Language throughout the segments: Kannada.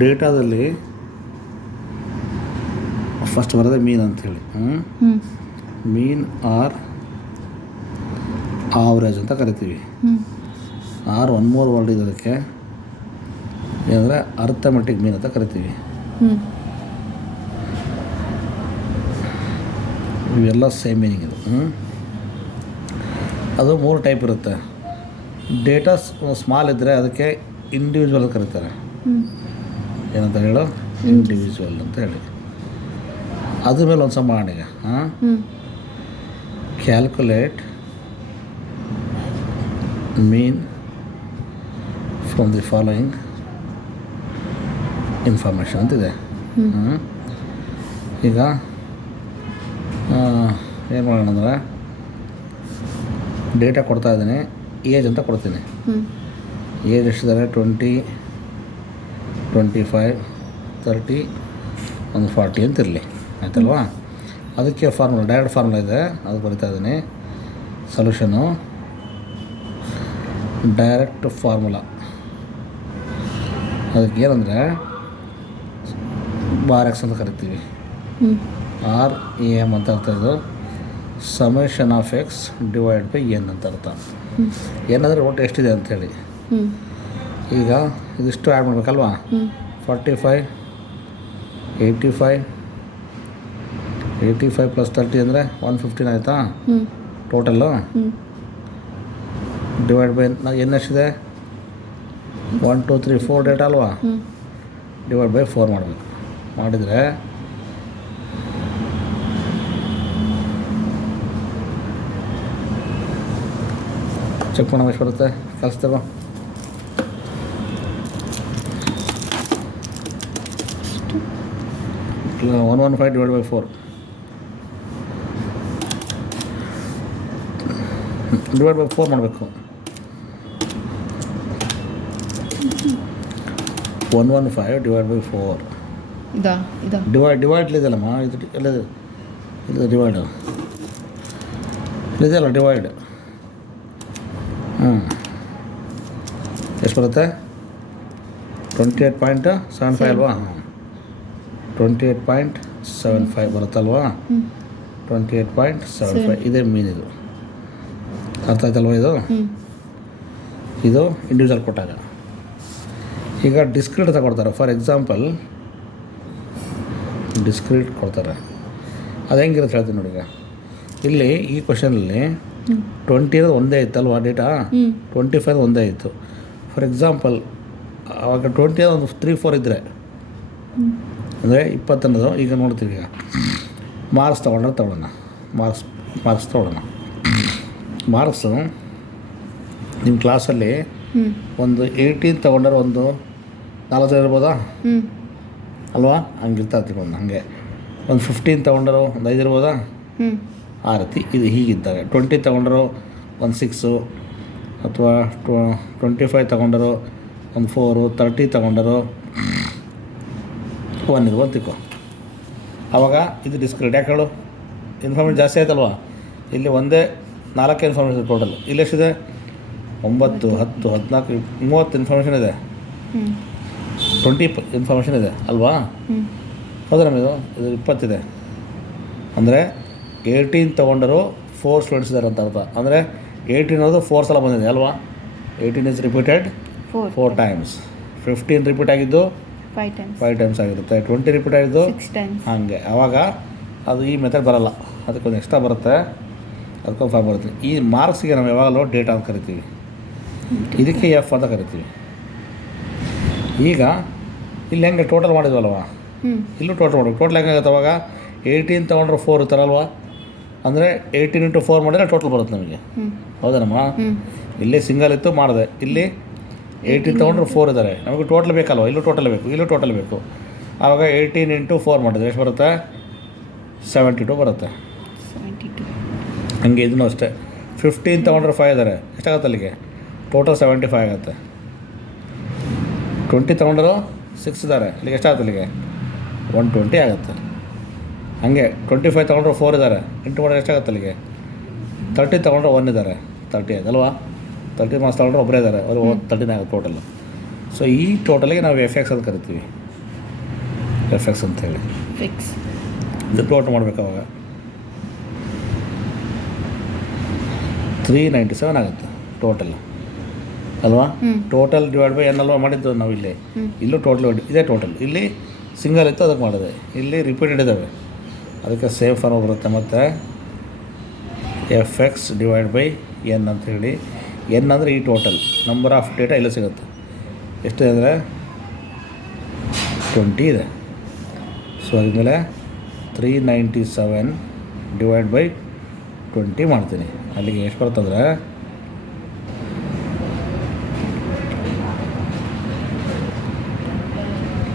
ಡೇಟಾದಲ್ಲಿ ಫಸ್ಟ್ ಬರೋದೇ ಮೀನ್ ಅಂಥೇಳಿ. ಮೀನ್ ಆರ್ ಆವ್ರೇಜ್ ಅಂತ ಕರಿತೀವಿ. ಆರ್ ಒನ್ ಮೋರ್ ವರ್ಡ್ ಇದೆ ಅದಕ್ಕೆ, ಏನಂದರೆ ಅರ್ಥಮೆಟಿಕ್ ಮೀನ್ ಅಂತ ಕರಿತೀವಿ. ಇವೆಲ್ಲ ಸೇಮ್ ಮೀನಿಂಗ್ ಇದು. ಅದು ಮೂರು ಟೈಪ್ ಇರುತ್ತೆ. ಡೇಟಾ ಸ್ಮಾಲ್ ಇದ್ದರೆ ಅದಕ್ಕೆ ಇಂಡಿವಿಜುವಲ್ ಕರೀತಾರೆ. ಏನಂತ ಹೇಳೋ, ಇಂಡಿವಿಜುವಲ್ ಅಂತ ಹೇಳಿ. ಅದ್ರ ಮೇಲೆ ಒಂದು ಸಮ ಮಾಡೋಣ ಈಗ. Calculate mean from the following information ಅಂತಿದೆ. ಈಗ ಏನು ಮಾಡೋಣ ಅಂದರೆ, ಡೇಟಾ ಕೊಡ್ತಾ ಇದ್ದೀನಿ, ಏಜ್ ಅಂತ ಕೊಡ್ತೀನಿ. ಏಜ್ ಎಷ್ಟಿದ್ದಾರೆ? 20, 25, 30, ಒಂದು 40 ಅಂತಿರಲಿ, ಆಯ್ತಲ್ವಾ? ಅದಕ್ಕೆ ಫಾರ್ಮುಲಾ, ಡೈರೆಕ್ಟ್ ಫಾರ್ಮುಲಾ ಇದೆ, ಅದು ಬರಿತಾ ಇದ್ದೀನಿ. Solution direct formula. ಅದಕ್ಕೆ ಏನಂದರೆ ಬಾರ್ ಎಕ್ಸ್ ಅಂತ ಕರಿತೀವಿ. ಆರ್ ಎ ಎಮ್ ಅಂತ ಅರ್ಥ. ಇದು summation of X divide by N ಅಂತ ಅರ್ಥ. ಏನಂದರೆ ಒಟ್ಟು ಎಷ್ಟಿದೆ ಅಂಥೇಳಿ. ಈಗ ಇದಿಷ್ಟು ಆ್ಯಡ್ ಮಾಡಬೇಕಲ್ವಾ? 45, 85 ಪ್ಲಸ್ 30 ಅಂದರೆ 115 ಆಯಿತಾ ಟೋಟಲ್ಲು. ಡಿವೈಡ್ ಬೈ ಎನ್ ಎಷ್ಟಿದೆ? 1, 2, 3, 4 ಡೇಟಾ ಅಲ್ವಾ? ಡಿವೈಡ್ ಬೈ 4 ಮಾಡಬೇಕು. ಮಾಡಿದರೆ ಚೆಕ್ ಮಾಡೋಣ ಎಷ್ಟು ಬರುತ್ತೆ. ಕಲಿಸ್ತೇವೆ. 115 ಡಿವೈಡ್ ಬೈ 4 ಡಿವೈಡ್ ಬೈ 4 ಮಾಡಬೇಕು. 115 ಡಿವೈಡ್ ಬೈ 4 ಡಿವೈಡ್ ಇದೆಯಲ್ಲಮ್ಮ, ಇದು ಇಲ್ಲ ಡಿವೈಡ್ ಇದೆಯಲ್ಲ, ಡಿವೈಡ್. ಎಷ್ಟು ಬರುತ್ತೆ? 28.75 ಅಲ್ವಾ? 28.75 ಬರುತ್ತಲ್ವಾ? 28.75 ಇದೇ ಮೀನ್. ಇದು ಅರ್ಥ ಆಯ್ತಲ್ವ? ಇದು ಇಂಡಿವಿಜುವಲ್ ಕೊಟ್ಟಾಗ. ಈಗ ಡಿಸ್ಕ್ರೀಟ್ ತಗೊಳ್ತಾರೆ. ಫಾರ್ ಎಕ್ಸಾಂಪಲ್ ಡಿಸ್ಕ್ರೀಟ್ ಕೊಡ್ತಾರೆ. ಅದು ಹೆಂಗಿರುತ್ತೆ ಹೇಳ್ತೀನಿ ನೋಡಿ. ಈಗ ಇಲ್ಲಿ ಈ ಕ್ವಶನಲ್ಲಿ 20 ಅನ್ನೋದು ಒಂದೇ ಇತ್ತಲ್ವಾ ಡೇಟಾ? 25 ಒಂದೇ ಇತ್ತು. ಫಾರ್ ಎಕ್ಸಾಂಪಲ್ ಆವಾಗ 20 ಒಂದು 3, 4 ಇದ್ದರೆ ಅಂದರೆ 20 ಅನ್ನೋದು. ಈಗ ನೋಡ್ತೀವಿ, ಈಗ ಮಾರ್ಕ್ಸ್ ತೊಗೊಳ್ಳೋಣ. ಮಾರ್ಕ್ಸ್ ತೊಗೊಳ್ಳೋಣ. ಮಾರ್ಕ್ಸು ನಿಮ್ಮ ಕ್ಲಾಸಲ್ಲಿ ಒಂದು 18 ತೊಗೊಂಡ್ರೆ ಒಂದು 40 ಇರ್ಬೋದಾ ಅಲ್ವಾ? ಹಂಗಿರ್ತಾ ತಿಳ್ಕೊಂಡು. ಹಾಗೆ ಒಂದು 15 ತೊಗೊಂಡ್ರು ಒಂದು 5 ಇರ್ಬೋದಾ? ಆ ರೀತಿ ಇದು ಹೀಗಿದ್ದಾಗ 20 ತೊಗೊಂಡ್ರು ಒಂದು 6, ಅಥವಾ 25 ತೊಗೊಂಡರು ಒಂದು 4, 30 ತೊಗೊಂಡರು 1 ಇರ್ಬೋದು ತಿಳ್ಕೊ. ಆವಾಗ ಇದು ಡಿಸ್ಕ್ರೀಟ್. ಯಾಕೆ ಹೇಳು? ಇನ್ಫಾರ್ಮೇಷನ್ ಜಾಸ್ತಿ ಆಯ್ತಲ್ವಾ? ಇಲ್ಲಿ ಒಂದೇ 4 ಇನ್ಫಾರ್ಮೇಷನ್ ಟೋಟಲ್. ಇಲ್ಲಿ ಎಷ್ಟಿದೆ? 9, 10, 14, 30 ಇನ್ಫಾರ್ಮೇಷನ್ ಇದೆ. 20 ಇನ್ಫಾರ್ಮೇಷನ್ ಇದೆ ಅಲ್ವಾ? ಹೌದಾ? ಇದು 20 ಇದೆ ಅಂದರೆ 18 ತೊಗೊಂಡರು 4 ಸ್ಟೂಡೆಂಟ್ಸ್ ಇದ್ದಾರೆ ಅಂತ ಅರ್ಥ. ಅಂದರೆ 18 ಅನ್ನೋದು 4 ಸಲ ಬಂದಿದೆ ಅಲ್ವಾ? 18 ಇಸ್ ರಿಪೀಟೆಡ್ 4 ಟೈಮ್ಸ್. 15 ರಿಪೀಟ್ ಆಗಿದ್ದು 5 ಟೈಮ್ಸ್ ಆಗಿರುತ್ತೆ. 20 ರಿಪೀಟ್ ಆಗಿದ್ದು 6 ಟೈಮ್ಸ್. ಹಾಗೆ ಆವಾಗ ಅದು ಈ ಮೆಥಡ್ ಬರೋಲ್ಲ, ಅದಕ್ಕೊಂದು ಎಕ್ಸ್ಟ್ರಾ ಬರುತ್ತೆ, ಅದಕ್ಕೊಂದು ಫಾರ್ಮ್ ಬರುತ್ತೆ. ಈ ಮಾರ್ಕ್ಸಿಗೆ ನಾವು ಯಾವಾಗಲೂ ಡೇಟಾ ಅಂತ ಕರಿತೀವಿ, ಇದಕ್ಕೆ ಎಫ್ ಅಂತ ಕರಿತೀವಿ. ಈಗ ಇಲ್ಲಿ ಹೆಂಗೆ ಟೋಟಲ್ ಮಾಡಿದ್ವಲ್ವ, ಇಲ್ಲೂ ಟೋಟಲ್ ಮಾಡಬೇಕು. ಟೋಟಲ್ ಹೆಂಗಾಗುತ್ತೆ ಅವಾಗ? 18 ತೊಗೊಂಡ್ರೆ 4 ಇರ್ತಾರಲ್ವ? ಅಂದರೆ 18 into 4 ಮಾಡಿದ್ರೆ ಟೋಟಲ್ ಬರುತ್ತೆ ನಮಗೆ. ಹೌದನಮ್ಮ? ಇಲ್ಲಿ ಸಿಂಗಲ್ ಇತ್ತು ಮಾಡಿದೆ. ಇಲ್ಲಿ 18 ತೊಗೊಂಡ್ರೆ 4 ಇದ್ದಾರೆ, ನಮಗೆ ಟೋಟಲ್ ಬೇಕಲ್ವ? ಇಲ್ಲೂ ಟೋಟಲ್ ಬೇಕು, ಇಲ್ಲೂ ಟೋಟಲ್ ಬೇಕು. ಆವಾಗ 18 into 4 ಮಾಡಿದ್ರೆ ಎಷ್ಟು ಬರುತ್ತೆ? 72 ಬರುತ್ತೆ. ಹಂಗೆ ಇದನ್ನು ಅಷ್ಟೇ. 15 ತೊಗೊಂಡ್ರೆ 5 ಇದ್ದಾರೆ, ಎಷ್ಟಾಗುತ್ತೆ ಅಲ್ಲಿಗೆ? ಟೋಟಲ್ 75 ಆಗುತ್ತೆ. 20 ತೊಗೊಂಡ್ರು 6 ಇದ್ದಾರೆ, ಇಲ್ಲಿಗೆ ಎಷ್ಟಾಗುತ್ತೆ? ಅಲ್ಲಿಗೆ 120 ಆಗುತ್ತೆ. ಹಾಗೆ 25 ತೊಗೊಂಡ್ರೆ 4 ಇದ್ದಾರೆ, ಇಂಟು ಮಾಡಿದ್ರೆ ಎಷ್ಟಾಗುತ್ತೆ ಅಲ್ಲಿಗೆ? 30 ತೊಗೊಂಡ್ರೆ 1 ಇದ್ದಾರೆ, 30 ಆಯ್ತಲ್ವಾ? 30 ಮಾರ್ಕ್ಸ್ ತೊಗೊಂಡ್ರೆ ಒಬ್ಬರೇ ಇದ್ದಾರೆ, ಅವರು 30 ಆಗುತ್ತೆ ಟೋಟಲ್. ಸೊ ಈ ಟೋಟಲಿಗೆ ನಾವು ಎಫ್ ಎಕ್ಸ್ ಅಂತ ಕರಿತೀವಿ, ಎಫ್ ಎಕ್ಸ್ ಅಂತೇಳಿ. ಫಿಕ್ಸ್ ಇದು ಟೋಟಲ್ ಮಾಡಬೇಕು ಅವಾಗ 397 ಆಗುತ್ತೆ ಟೋಟಲ್ ಅಲ್ವಾ. ಟೋಟಲ್ ಡಿವೈಡ್ ಬೈ ಎನ್ ಅಲ್ವಾ ಮಾಡಿದ್ದು ನಾವು ಇಲ್ಲಿ. ಇಲ್ಲೂ ಟೋಟಲ್ ಇದೇ ಟೋಟಲ್. ಇಲ್ಲಿ ಸಿಂಗಲ್ ಇತ್ತು ಅದಕ್ಕೆ ಮಾಡಿದೆ, ಇಲ್ಲಿ ರಿಪೀಟೆಡ್ ಇದ್ದಾವೆ ಅದಕ್ಕೆ ಸೇಮ್ ಫಾರ್ಮ್ ಬರುತ್ತೆ. ಮತ್ತು F X divide by N ಅಂತ ಹೇಳಿ, ಎನ್ ಅಂದರೆ ಈ ಟೋಟಲ್ ನಂಬರ್ ಆಫ್ ಡೇಟಾ ಎಲ್ಲ ಸಿಗುತ್ತೆ. ಎಷ್ಟಿದೆ ಅಂದರೆ 20 ಇದೆ. ಸೊ ಆದಮೇಲೆ 397 ಡಿವೈಡ್ ಬೈ 20 ಮಾಡ್ತೀನಿ. ಅಲ್ಲಿಗೆ ಎಷ್ಟು ಬರ್ತಂದ್ರೆ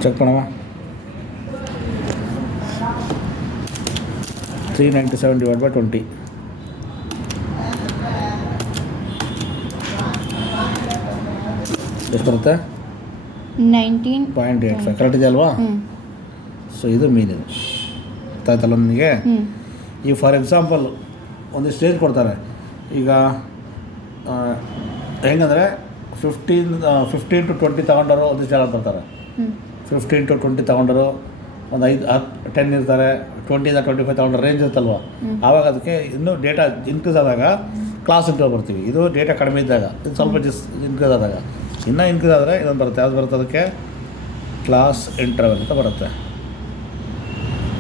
ಚೆಕ್ ಮಾಡಮ್ಮ. 397 ಡಿವೈಡ್ ಬೈ 20 ಎಷ್ಟು ಬರುತ್ತೆ? 19.85. ಕರೆಕ್ಟ್ ಇದೆ ಅಲ್ವಾ? ಸೊ ಇದು ಮೀನ್ ಇದು ಗೊತ್ತಾಯ್ತಲ್ಲ ನನಗೆ. ಈಗ ಫಾರ್ ಎಕ್ಸಾಂಪಲ್ ಒಂದು ಸ್ಟೇಜ್ ಕೊಡ್ತಾರೆ. ಈಗ ಹೆಂಗಂದರೆ 15 to 20 ತಗೊಂಡವರು ಒಂದು ಜನ ಬರ್ತಾರೆ. 15 to 20 ತಗೊಂಡರು ಒಂದು 10 ಇರ್ತಾರೆ. 20 to 25 ತಗೊಂಡ್ರೆ ರೇಂಜ್ ಇರುತ್ತಲ್ವ, ಆವಾಗ ಅದಕ್ಕೆ ಇನ್ನೂ ಡೇಟಾ ಇನ್ಕ್ರೀಸ್ ಆದಾಗ ಕ್ಲಾಸ್ ಇಂಟರ್ವಲ್ ಬರ್ತೀವಿ. ಇದು ಡೇಟಾ ಕಡಿಮೆ ಇದ್ದಾಗ, ಇದು ಸ್ವಲ್ಪ ಇನ್ಕ್ರೀಸ್ ಆದಾಗ, ಇನ್ನೂ ಇನ್ಕ್ರೀಸ್ ಆದರೆ ಇದೊಂದು ಬರುತ್ತೆ. ಯಾವ್ದು ಬರುತ್ತೆ ಅದಕ್ಕೆ? ಕ್ಲಾಸ್ ಇಂಟರ್ವಲ್ ಅಂತ ಬರುತ್ತೆ.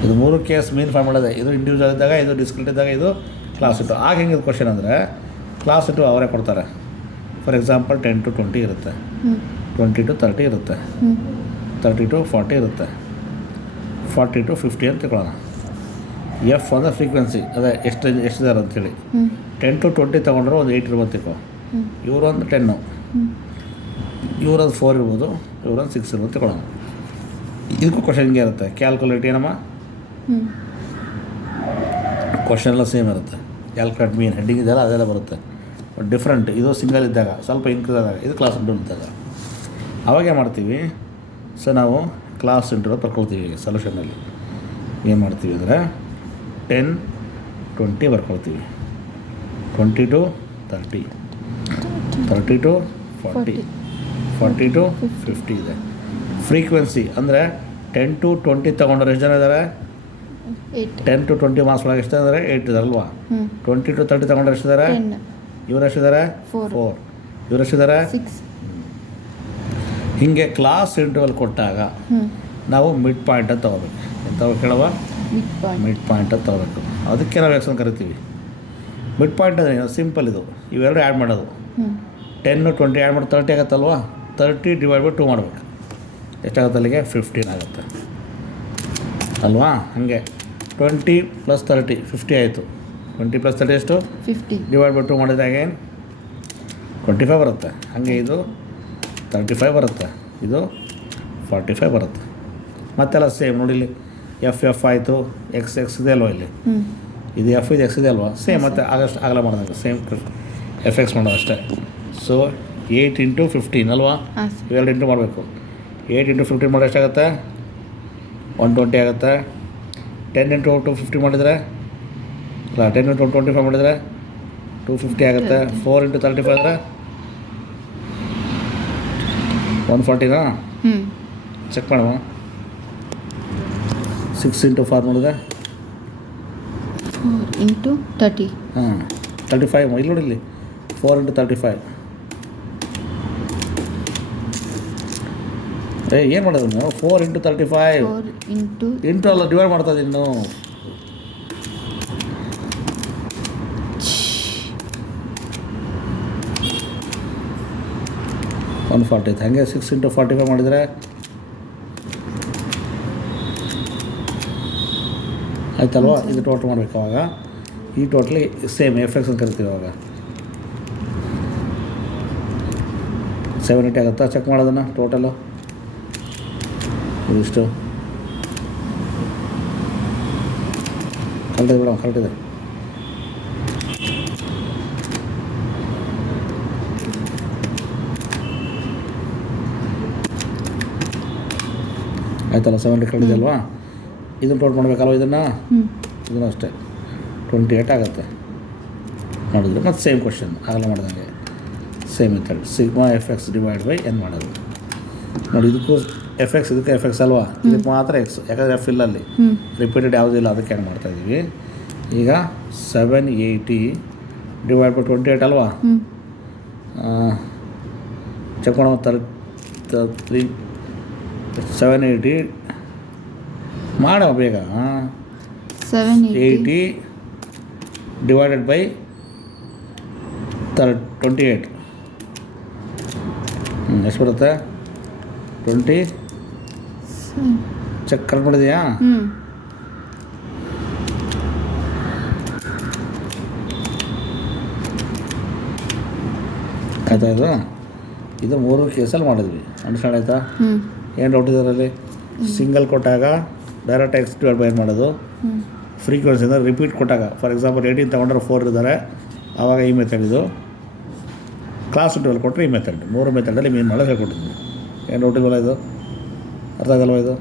ಇದು 3 ಕೇಸ್ ಮೀನ್ ಫಾರ್ಮ್ ಮಾಡೋದೆ. ಇದು ಇಂಡಿವಿಜುವಲ್ ಇದ್ದಾಗ, ಇದು ಡಿಸ್ಕ್ರೀಟ್ ಇದ್ದಾಗ, ಇದು ಕ್ಲಾಸ್ ಇಂಟು. ಆಗ ಹೆಂಗಿದೆ ಕ್ವಶನ್ ಅಂದರೆ ಕ್ಲಾಸ್ ಇಂಟು ಅವರೇ ಕೊಡ್ತಾರೆ. ಫಾರ್ ಎಕ್ಸಾಂಪಲ್ 10 to 20 ಇರುತ್ತೆ, 20 to 30 ಇರುತ್ತೆ, 30 to 40 ಇರುತ್ತೆ, 40 to 50 ಅಂತ ತಿಳ್ಕೊಳ್ಳೋಣ. ಎಫ್ ಅಂದರೆ ಫ್ರೀಕ್ವೆನ್ಸಿ, ಅದೇ ಎಷ್ಟಿದ್ದಾರೆ ಅಂಥೇಳಿ. 10 to 20 ತೊಗೊಂಡ್ರೆ ಒಂದು 8 ಇರ್ಬೋದು ತಿಳ್ಕೊ. ಇವರೊಂದು 10, ಇವರೊಂದು 4 ಇರ್ಬೋದು, ಇವರೊಂದು 6 ಇರ್ಬೋದು ತಿಳ್ಕೊಳ್ಳೋಣ. ಇದಕ್ಕೂ ಕ್ವಶನ್ ಹಿಂಗೆ ಇರುತ್ತೆ. ಕ್ಯಾಲ್ಕುಲೇಟ್ ಏನಮ್ಮ, ಕ್ವಶನ್ ಎಲ್ಲ ಸೇಮ್ ಇರುತ್ತೆ. ಕ್ಯಾಲ್ಕುಲೇಟ್ ಮೀನ್ ಹೆಡ್ಡಿಂಗ್ ಇದೆಯಲ್ಲ ಅದೆಲ್ಲ ಬರುತ್ತೆ. But different. ಇದು ಸಿಂಗಲ್ ಇದ್ದಾಗ, ಸ್ವಲ್ಪ ಇನ್ಕ್ರೀಸ್ ಆದಾಗ, ಇದು ಕ್ಲಾಸ್ ಇಂಟರ್ವಲ್ ಇದ್ದಾಗ. ಅವಾಗೇ ಮಾಡ್ತೀವಿ. ಸೊ ನಾವು ಕ್ಲಾಸ್ ಇಂಟರ್ವಲ್ ಬರ್ಕೊಳ್ತೀವಿ. ಸೊಲ್ಯೂಷನಲ್ಲಿ ಏನು ಮಾಡ್ತೀವಿ ಅಂದರೆ 10, 20 ಬರ್ಕೊಳ್ತೀವಿ. 20 to 30, 30 to 40, 40 to 50 ಇದೆ. ಫ್ರೀಕ್ವೆನ್ಸಿ ಅಂದರೆ 10 to 20 ತೊಗೊಂಡ್ರೆ ಎಷ್ಟು ಜನ ಇದ್ದಾರೆ? 10 to 20 ಮಾರ್ಕ್ಸ್ ಒಳಗೆ ಎಷ್ಟು ಅಂದರೆ 8 ಇದಾರಲ್ವಾ. 20 to 30 ತೊಗೊಂಡ್ರೆ ಎಷ್ಟಿದ್ದಾರೆ? ಇವರು ಎಷ್ಟಿದ್ದಾರೆ? 4. ಇವರು ಎಷ್ಟಿದ್ದಾರೆ? 6. ಹೀಗೆ ಕ್ಲಾಸ್ ಇಂಟರ್ವಲ್ ಕೊಟ್ಟಾಗ ನಾವು ಮಿಡ್ ಪಾಯಿಂಟ್ ಅಂತ ತೊಗೋಬೇಕು. ಎಂತ ಕೇಳವ? ಮಿಡ್ ಪಾಯಿಂಟ್ ಅಂತ ತೊಗೋಬೇಕು. ಅದಕ್ಕೆ ನಾವು ಎಕ್ಸ್ ಅಂತ ಕರಿತೀವಿ. ಮಿಡ್ ಪಾಯಿಂಟ್ ಅಂದರೆ ಸಿಂಪಲ್. ಇದು ಇವೆರಡು ಆ್ಯಡ್ ಮಾಡೋದು. 10, 20 ಆ್ಯಡ್ ಮಾಡಿ 30 ಆಗುತ್ತಲ್ವಾ. 30 ಡಿವೈಡ್ ಬೈ 2 ಮಾಡಬೇಕು. ಎಷ್ಟಾಗುತ್ತೆ ಅಲ್ಲಿಗೆ? 15 ಆಗುತ್ತೆ ಅಲ್ವಾ. ಹಾಗೆ 20 + 30 50 ಆಯಿತು. 20 + 30 ಎಷ್ಟು? 50. ಡಿವೈಡ್ ಬೈ 2 ಮಾಡಿದ್ರೆ ಏನು? 25 ಬರುತ್ತೆ. ಹಾಗೆ ಇದು 35 ಬರುತ್ತೆ, ಇದು 45 ಬರುತ್ತೆ. ಮತ್ತೆಲ್ಲ ಸೇಮ್ ನೋಡಿ. ಇಲ್ಲಿ ಎಫ್ ಆಯಿತು, ಎಕ್ಸ್ ಇದೆ ಅಲ್ವಾ ಇಲ್ಲಿ. ಇದು ಎಫ್ ಇದು ಎಕ್ಸ್ ಇದೆ ಅಲ್ವಾ. ಸೇಮ್ ಮತ್ತೆ ಆಗಲ್ಲ ಮಾಡಿದಾಗ ಸೇಮ್ ಎಫ್ ಎಕ್ಸ್ ಮಾಡೋದು ಅಷ್ಟೇ. ಸೊ 8 into 15 ಅಲ್ವಾ. 2 ಇಂಟು ಮಾಡಬೇಕು. 8 into 15 ಮಾಡಿದ್ರೆ ಎಷ್ಟಾಗುತ್ತೆ? 120 ಆಗುತ್ತೆ. 10 into 250 ಮಾಡಿದರೆ ಅಲ್ಲ, 10 into 25 ಮಾಡಿದರೆ 250 ಆಗುತ್ತೆ. 4 into 35 ಅಂದರೆ 140ನಾ? ಚೆಕ್ ಮಾಡುವ. 6 into 4 ಮಾಡಿದ್ರೆ 4 into 30. 35. ಇಲ್ಲಿ ನೋಡಿ, ಇಲ್ಲಿ 4 into 35. ಏನು ಮಾಡೋದು ನೀವು? 4 into 35 ಇಂಟು ಅಲ್ಲ, ಡಿವೈಡ್ ಮಾಡ್ತಾ ಇದ್ದೀನಿ ಇನ್ನು. $140. ಹಾಗೆ 6 into 45 ಮಾಡಿದರೆ ಆಯ್ತಲ್ವಾ. ಇದು ಟೋಟಲ್ ಮಾಡಬೇಕು. ಅವಾಗ ಈ ಟೋಟಲಿ ಸೇಮ್ ಎಫ್ ಎಕ್ಸ್ ಅಂತ ಕರಿತೀವಿ. ಅವಾಗ 780 ಆಗುತ್ತಾ? ಚೆಕ್ ಮಾಡೋದನ್ನು ಟೋಟಲು. ಇದಿಷ್ಟು ಕರೆಕ್ಟಿದೆ ಮೇಡಮ್, ಕರೆಕ್ಟಿದೆ. ಆಯ್ತಲ್ಲ, 70 ಕರೆಕ್ಟಿದೆ ಅಲ್ವಾ. ಇದನ್ನು ಟೋಟ್ ಮಾಡಬೇಕಲ್ವ ಇದನ್ನು ಅಷ್ಟೇ 28 ಆಗುತ್ತೆ ಮಾಡಿದ್ರೆ. ಮತ್ತು ಸೇಮ್ ಕ್ವಶನ್ ಆಗಲ್ಲ ಮಾಡಿದಂಗೆ same method sigma F X divide by N ಮಾಡೋದು. ನೋಡಿ ಇದಕ್ಕೂ ಎಫ್ ಎಕ್ಸ್ ಅಲ್ವಾ, ಇದಕ್ಕೆ ಮಾತ್ರ ಎಕ್ಸ್, ಯಾಕಂದರೆ ಎಫ್ ಇಲ್ಲ ಅಲ್ಲಿ, ರಿಪೀಟೆಡ್ ಯಾವುದಿಲ್ಲ, ಅದಕ್ಕೆ ಹೆಂಗೆ ಮಾಡ್ತಾಯಿದ್ದೀವಿ. ಈಗ 780 ಡಿವೈಡ್ ಬೈ 28 ಅಲ್ವಾ, ಚೆಕ್ ಮಾಡೋ 780 ಮಾಡೋ ಬೇಗ. 780 ಡಿವೈಡೆಡ್ ಬೈ 28 ಎಷ್ಟು ಬರುತ್ತೆ? 20 ಚೆಕ್ ಕರೆಕ್ಟ್ ಮಾಡಿದೆಯಾ? ಆಯ್ತಾ? ಇದು 3 ಕೇಸಲ್ಲಿ ಮಾಡಿದ್ವಿ. ಅಂಡರ್ಸ್ಟ್ಯಾಂಡ್ ಆಯಿತಾ? ಏನು ಡೌಟ್ ಇದರಲ್ಲಿ? ಸಿಂಗಲ್ ಕೊಟ್ಟಾಗ ಡೈರೆಕ್ಟ್ ಎಕ್ಸ್ ಡಿವೈಡ್ ಬೈ ಏನು ಮಾಡೋದು, ಫ್ರೀಕ್ವೆನ್ಸಿ ಅಂದರೆ ರಿಪೀಟ್ ಕೊಟ್ಟಾಗ, ಫಾರ್ ಎಕ್ಸಾಂಪಲ್ 18 ತೊಗೊಂಡ್ರೆ 4 ಇದ್ದಾರೆ, ಆವಾಗ ಈ ಮೆಥಡ್ ಇದು. ಕ್ಲಾಸ್ 12 ಕೊಟ್ಟರೆ ಈ ಮೆಥಡ್. 3 ಮೆಥಡಲ್ಲಿ ಮೀನ್ ಮಾಡೋದು ಹೇಳ್ಕೊಟ್ಟಿದ್ವಿ. ಏನು ಡೌಟ್ ಇಲ್ವಲ್ಲ ಇದು? ಅರ್ಥ ಆಗಲ್ವ ಇದು?